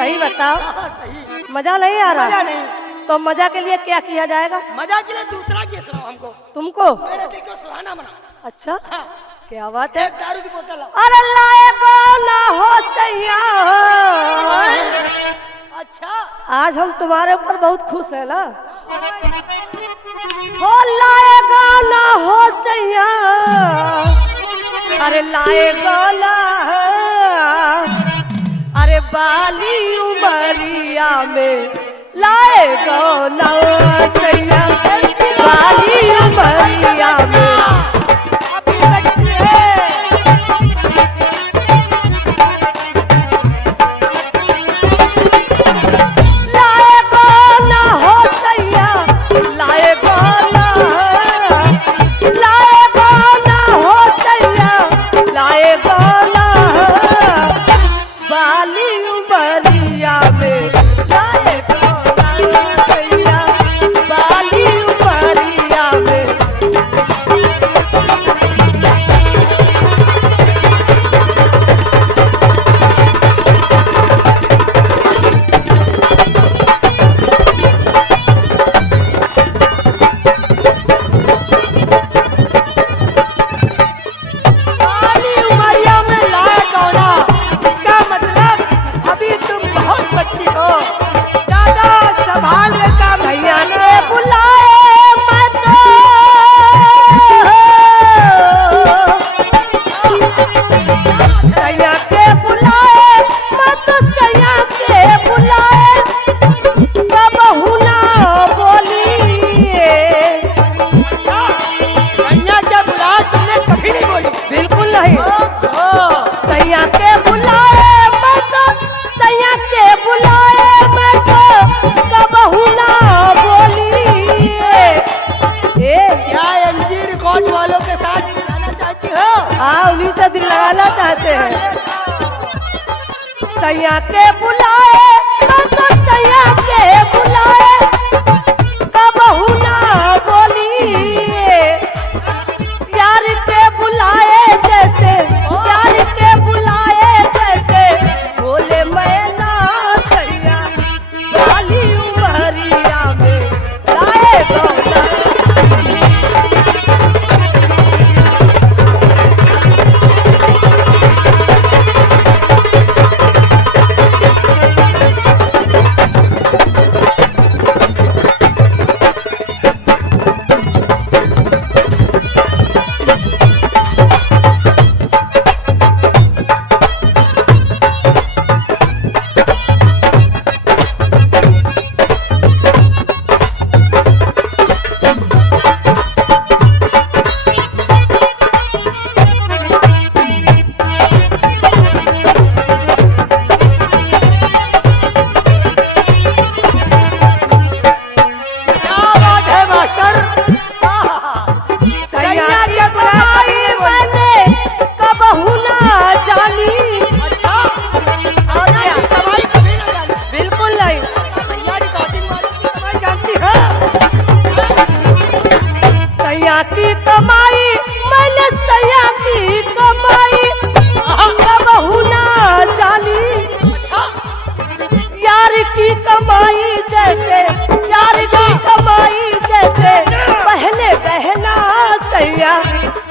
सही बताओ। सही। मजा नहीं आ रहा? मजा नहीं। तो मजा के लिए क्या किया जाएगा? मजा के लिए दूसरा गीत सुनाओ हमको। तुमको? मेरे देखो सुहाना मना। अच्छा, हाँ। क्या बात है। एक दारू की बोतल लाओ। अरे लाएगा ना हो सैया। अच्छा। आज हम तुम्हारे ऊपर बहुत खुश है ना। हो लाएगा ना हो सैया। अरे लाएगा ना। अरे बाली उमरिया में लाएगा ना सैया। बाली उमरिया में दिलाना चाहते हैं। सैया के बुलाए तो सैया के बुलाए कबहू ना बोली। यार के बुलाए जैसे यार के बुलाए जैसे बोले मैं ना सैया। बाली उमरिया में लाए गौना। की कमाई मैंने सैया की कमाई कबहू ना जानी। यार की कमाई जैसे यार की कमाई जैसे पहले बहना सैया।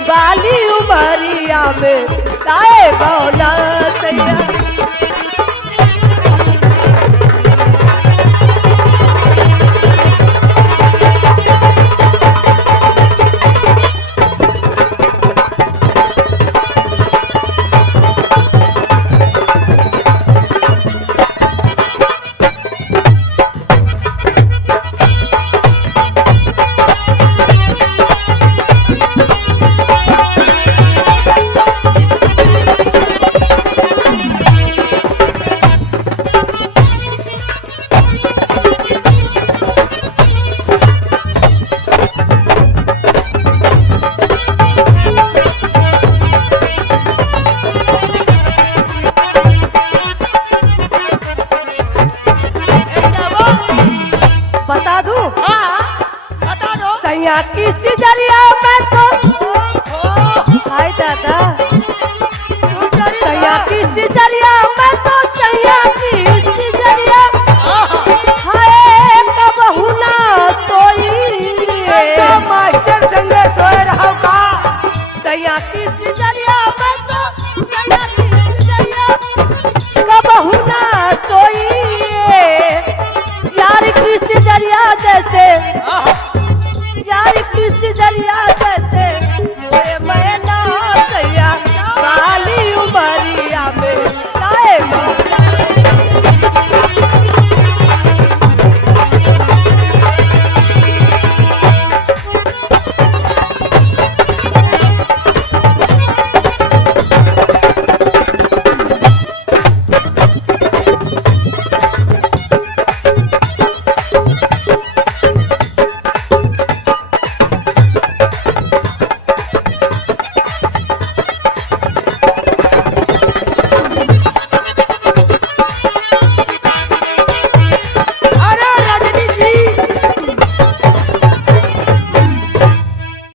बाली उमरिया में लाए गौना।